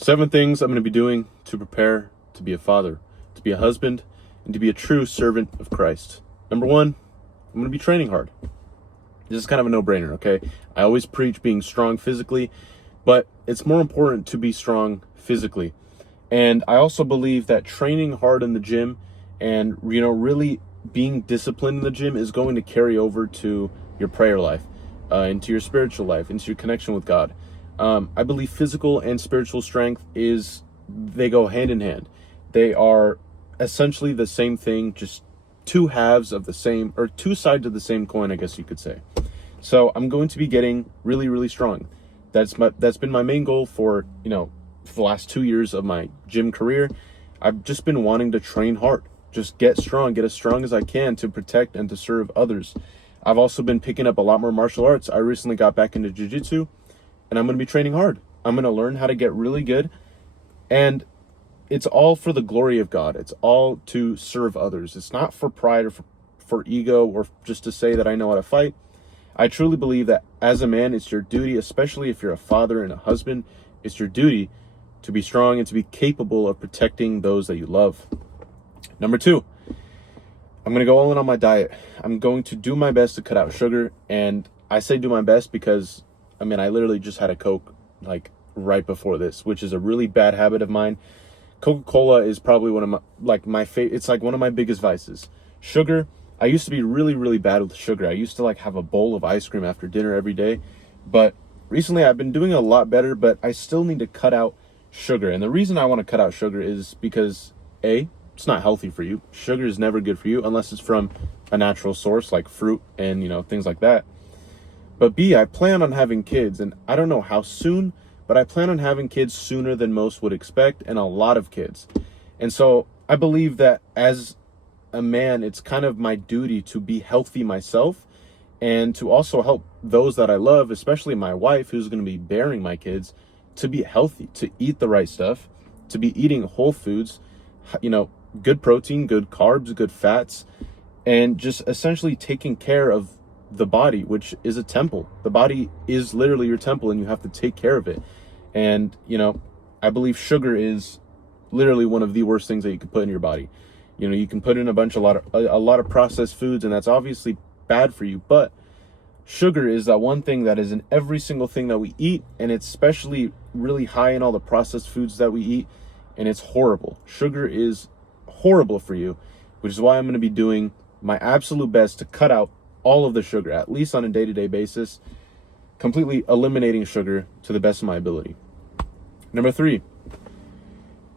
7 things I'm going to be doing to prepare to be a father, to be a husband, and to be a true servant of Christ. Number 1, I'm going to be training hard. This is kind of a no-brainer, okay? I always preach being strong physically, but it's more important to be strong physically. And I also believe that training hard in the gym and, really being disciplined in the gym is going to carry over to your prayer life, into your spiritual life, into your connection with God. I believe physical and spiritual strength they go hand in hand. They are essentially the same thing, just two halves of the same, or two sides of the same coin, I guess you could say. So I'm going to be getting really, really strong. That's been my main goal for the last 2 years of my gym career. I've just been wanting to train hard, just get strong, get as strong as I can to protect and to serve others. I've also been picking up a lot more martial arts. I recently got back into jiu-jitsu, and I'm going to be training hard. I'm going to learn how to get really good, and it's all for the glory of God. It's all to serve others. It's not for pride or for ego or just to say that I know how to fight. I truly believe that as a man, it's your duty, especially if you're a father and a husband, it's your duty to be strong and to be capable of protecting those that you love. Number 2, I'm going to go all in on my diet. I'm going to do my best to cut out sugar, and I say do my best because I literally just had a Coke right before this, which is a really bad habit of mine. Coca-Cola is probably one of my favorite. It's like one of my biggest vices. Sugar, I used to be really, really bad with sugar. I used to have a bowl of ice cream after dinner every day. But recently I've been doing a lot better, but I still need to cut out sugar. And the reason I want to cut out sugar is because A, it's not healthy for you. Sugar is never good for you unless it's from a natural source like fruit and, things like that. But B, I plan on having kids, and I don't know how soon, but I plan on having kids sooner than most would expect, and a lot of kids. And so I believe that as a man, it's kind of my duty to be healthy myself and to also help those that I love, especially my wife, who's going to be bearing my kids, to be healthy, to eat the right stuff, to be eating whole foods, good protein, good carbs, good fats, and just essentially taking care of the body, which is a temple. The body is literally your temple, and you have to take care of it. And I believe sugar is literally one of the worst things that you can put in your body. You can put in a lot of processed foods, and that's obviously bad for you, but sugar is that one thing that is in every single thing that we eat, and it's especially really high in all the processed foods that we eat, and it's horrible. Sugar is horrible for you, which is why I'm going to be doing my absolute best to cut out all of the sugar, at least on a day-to-day basis, completely eliminating sugar to the best of my ability. Number 3,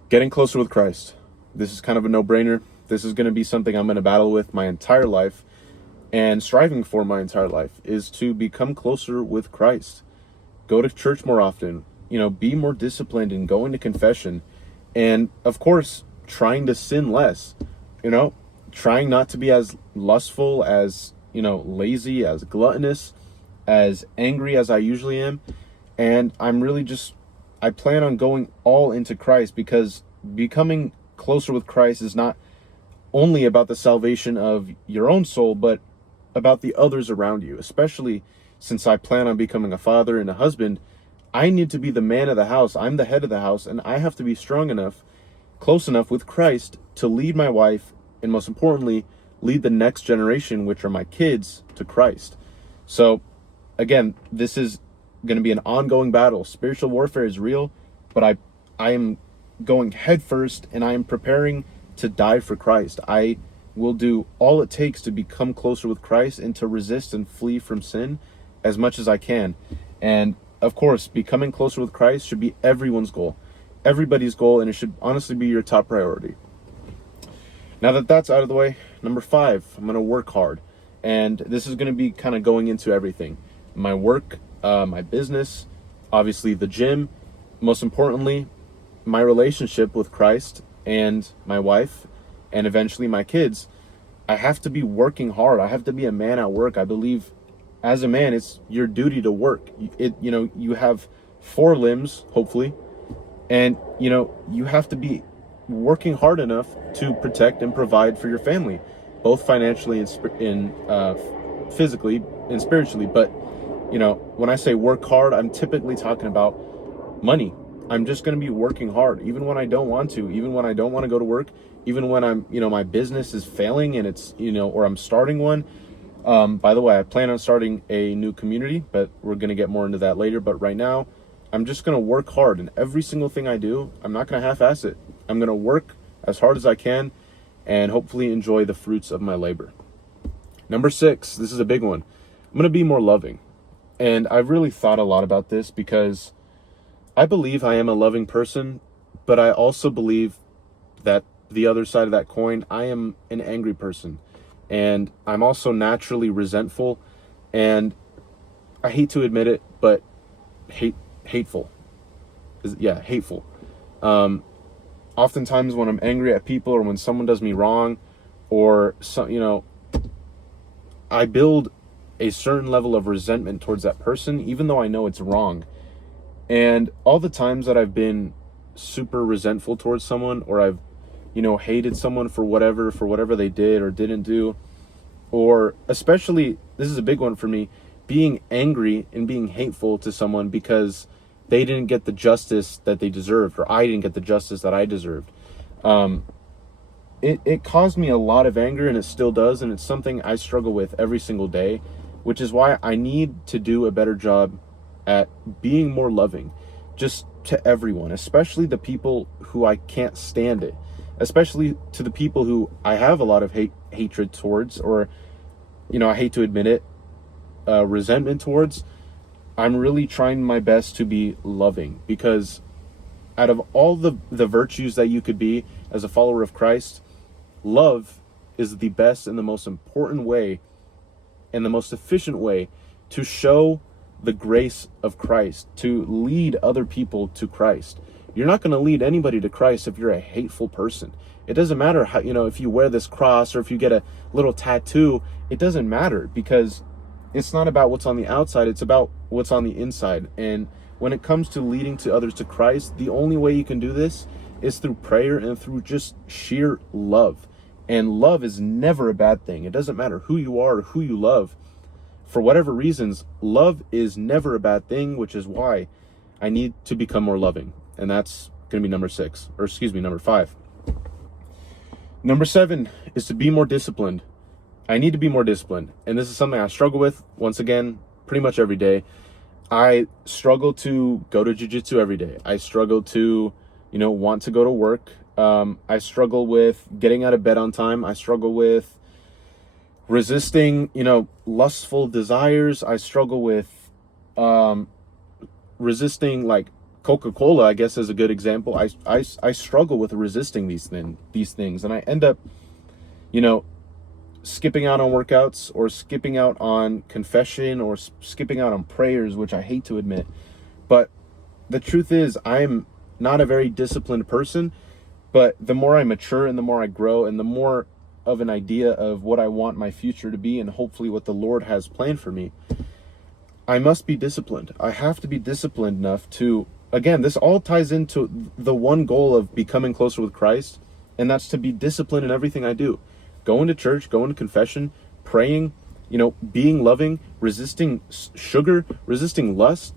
getting closer with Christ. This is kind of a no-brainer. This is going to be something I'm going to battle with my entire life and striving for my entire life, is to become closer with Christ. Go to church more often, be more disciplined in going to confession, and of course, trying to sin less, trying not to be as lustful, as lazy, as gluttonous, as angry as I usually am. And I plan on going all into Christ, because becoming closer with Christ is not only about the salvation of your own soul, but about the others around you. Especially since I plan on becoming a father and a husband, I need to be the man of the house. I'm the head of the house, and I have to be strong enough, close enough with Christ to lead my wife, and most importantly, lead the next generation, which are my kids, to Christ. So again, this is going to be an ongoing battle. Spiritual warfare is real, but I am going head first, and I am preparing to die for Christ. I will do all it takes to become closer with Christ and to resist and flee from sin as much as I can. And of course, becoming closer with Christ should be everyone's goal, everybody's goal, and it should honestly be your top priority. Now that that's out of the way, number 5, I'm going to work hard. And this is going to be kind of going into everything. My work, my business, obviously the gym, most importantly, my relationship with Christ and my wife, and eventually my kids. I have to be working hard. I have to be a man at work. I believe as a man, it's your duty to work. You have 4 limbs, hopefully, and you have to be working hard enough to protect and provide for your family, both financially and physically and spiritually. But when I say work hard, I'm typically talking about money, I'm just going to be working hard, even when I don't want to, even when I don't want to go to work, even when I'm, my business is failing and it's, or I'm starting one. By the way, I plan on starting a new community, but we're going to get more into that later. But right now, I'm just going to work hard, and every single thing I do, I'm not going to half-ass it. I'm going to work as hard as I can and hopefully enjoy the fruits of my labor. Number 6, this is a big one. I'm going to be more loving. And I've really thought a lot about this because I believe I am a loving person, but I also believe that the other side of that coin, I am an angry person. And I'm also naturally resentful, and I hate to admit it, but hateful. Hateful. Oftentimes when I'm angry at people or when someone does me wrong or I build a certain level of resentment towards that person, even though I know it's wrong. And all the times that I've been super resentful towards someone, or I've, hated someone for whatever they did or didn't do, or especially, this is a big one for me, being angry and being hateful to someone because they didn't get the justice that they deserved, or I didn't get the justice that I deserved. It caused me a lot of anger, and it still does, and it's something I struggle with every single day, which is why I need to do a better job at being more loving, just to everyone, especially the people who I can't stand it, especially to the people who I have a lot of hatred towards, or, I hate to admit it, resentment towards. I'm really trying my best to be loving, because out of all the virtues that you could be as a follower of Christ, love is the best and the most important way and the most efficient way to show the grace of Christ, to lead other people to Christ. You're not going to lead anybody to Christ if you're a hateful person. It doesn't matter how, if you wear this cross or if you get a little tattoo, it doesn't matter, because it's not about what's on the outside, it's about what's on the inside. And when it comes to leading to others to Christ, the only way you can do this is through prayer and through just sheer love. And love is never a bad thing. It doesn't matter who you are or who you love. For whatever reasons, love is never a bad thing, which is why I need to become more loving. And that's going to be number 5. Number 7 is to be more disciplined. I need to be more disciplined. And this is something I struggle with, once again, pretty much every day. I struggle to go to jiu-jitsu every day. I struggle to, want to go to work. I struggle with getting out of bed on time. I struggle with resisting, lustful desires. I struggle with resisting, like Coca-Cola, I guess, is a good example. I struggle with resisting these things, and I end up, skipping out on workouts, or skipping out on confession, or skipping out on prayers, which I hate to admit. But the truth is, I'm not a very disciplined person. But the more I mature and the more I grow and the more of an idea of what I want my future to be and hopefully what the Lord has planned for me, I must be disciplined. I have to be disciplined enough to, again, this all ties into the one goal of becoming closer with Christ, and that's to be disciplined in everything I do. Going to church, going to confession, praying, being loving, resisting sugar, resisting lust.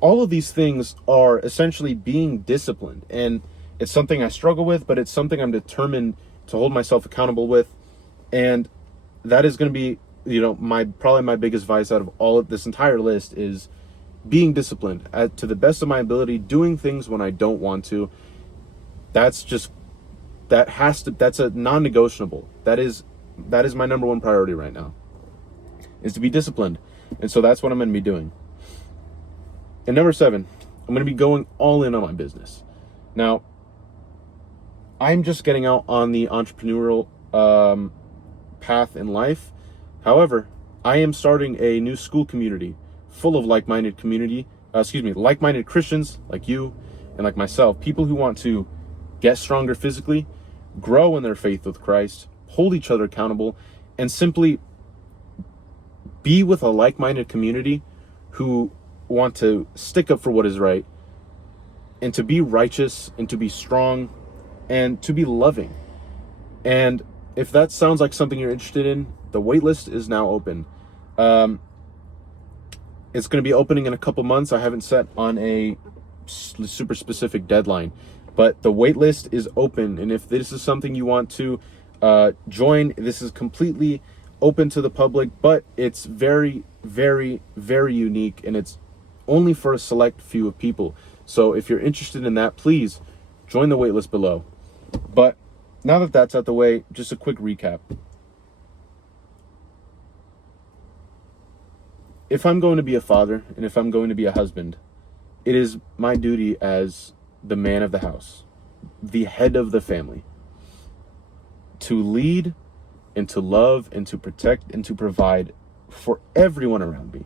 All of these things are essentially being disciplined, and it's something I struggle with, but it's something I'm determined to hold myself accountable with. And that is going to be, probably my biggest vice out of all of this entire list is being disciplined to the best of my ability, doing things when I don't want to. That's a non-negotiable. That is my number one priority right now, is to be disciplined. And so that's what I'm going to be doing. And number 7, I'm going to be going all in on my business. Now, I'm just getting out on the entrepreneurial path in life. However, I am starting a new school community full of like-minded Christians like you and like myself, people who want to get stronger physically, grow in their faith with Christ, hold each other accountable, and simply be with a like-minded community who want to stick up for what is right, and to be righteous, and to be strong, and to be loving. And if that sounds like something you're interested in, the waitlist is now open. It's going to be opening in a couple months. I haven't set on a super specific deadline. But the wait list is open, and if this is something you want to join, this is completely open to the public, but it's very, very, very unique, and it's only for a select few of people. So if you're interested in that, please join the waitlist below. But now that that's out the way, just a quick recap. If I'm going to be a father, and if I'm going to be a husband, it is my duty as the man of the house, the head of the family, to lead and to love and to protect and to provide for everyone around me.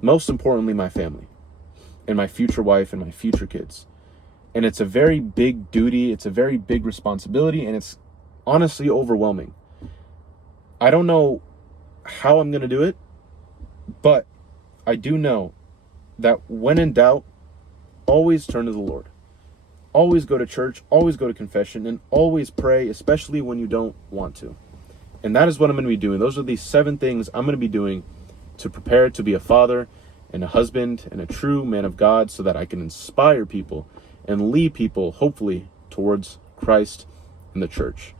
Most importantly, my family and my future wife and my future kids. And it's a very big duty. It's a very big responsibility, and it's honestly overwhelming. I don't know how I'm going to do it, but I do know that when in doubt, always turn to the Lord. Always go to church, always go to confession, and always pray, especially when you don't want to. And that is what I'm going to be doing. Those are the 7 things I'm going to be doing to prepare to be a father and a husband and a true man of God, so that I can inspire people and lead people, hopefully, towards Christ and the church.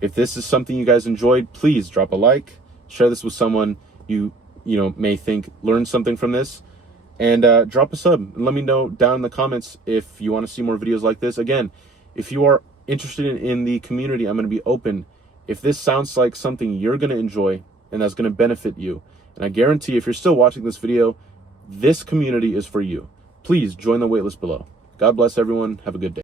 If this is something you guys enjoyed, please drop a like, share this with someone you may think learned something from this, and drop a sub and let me know down in the comments if you want to see more videos like this. Again, if you are interested in the community, I'm going to be open. If this sounds like something you're going to enjoy and that's going to benefit you, and I guarantee if you're still watching this video, this community is for you. Please join the waitlist below. God bless everyone. Have a good day.